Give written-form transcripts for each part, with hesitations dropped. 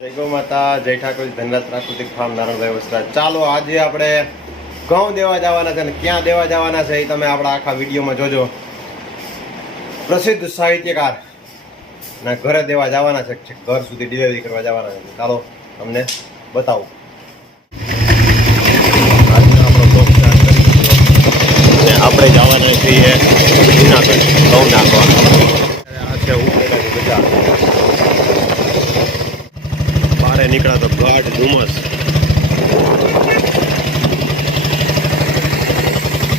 જય ગૌ માતા, જય ઠાકોર, ધનરાજ પ્રાકૃતિક ફાર્મ, નારણભાઈ વસ્ત્રાજ. ચાલો આજે આપણે ઘઉં દેવા જવાના છે અને ક્યાં દેવા જવાના છે એ તમે આપણા આખા વિડીયોમાં જોજો. પ્રસિદ્ધ સાહિત્યકાર ના ઘરે દેવા જવાના છે, ઘર સુધી ડિલિવરી કરવા જવાના છે. ચાલો તમને બતાવું. આપણે જવાના છીએ જુનાગઢ ઘઉં નાખવા. આ છે ઉપલેટાની બજાર. બારે નીકળ્યા તો ગાઢ ધુમ્મસ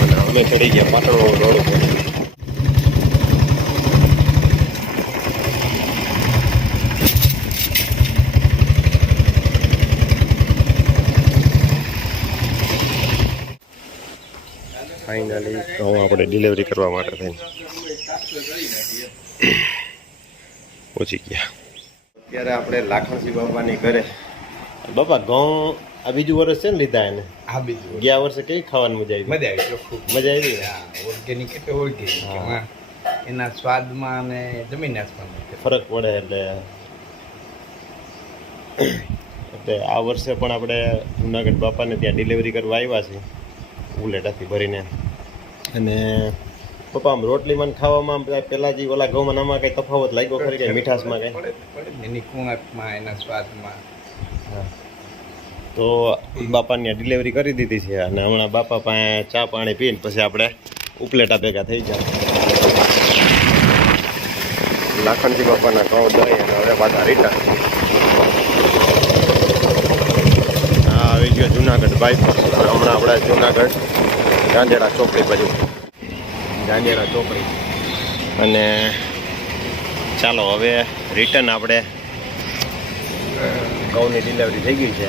અને અમે ચડી ગયા પાટણ રોડ ઉપર. ફાઇનલી ઘઉં આપણે ડિલિવરી કરવા માટે થઈને પહોંચી ગયા. અત્યારે આપણે લાખણસિંહ બાપાની ઘરે. બાપા ઘઉં આ બીજું વર્ષ છે ને લીધા એને? હા, બીજું. ગયા વર્ષે કઈ ખાવાની મજા આવી? મજા આવી, ખૂબ મજા આવી. ઓર્ગેનિક એટલે ઓર્ગેનિક એના સ્વાદમાં અને જમીન આસમાનમાં ફરક પડે એટલે આ વર્ષે પણ આપણે જુનાગઢ બાપાને ત્યાં ડિલિવરી કરવા આવ્યા છીએ ઉલેટાથી ભરીને. અને પપ્પા આમ રોટલીમાં ખાવામાં પેલા જે ઓલા ઘઉંમાં નામાં કઈ તફાવત લાગ્યો ખરી? કે મીઠાશમાં કઈ? એની કુંવાટમાં, એના સ્વાદમાં. હા, તો બાપાની ડિલિવરી કરી દીધી છે અને હમણાં બાપા પાસે ચા પાણી પીને પછી આપણે ઉપલેટા ભેગા થઈ ગયા. લાખણજી બાપાના ઘઉં દઈ અને હવે પાછા રિટર્ન. હા, આવી ગયો જુનાગઢ બાઈક. હમણાં આપણે જુનાગઢ ગાંધેડા ચોકડી બાજુ, ગાંધેડા ચોકડી. અને ચાલો હવે રિટર્ન આપણે ઘઉંની ડિલિવરી થઈ ગઈ છે.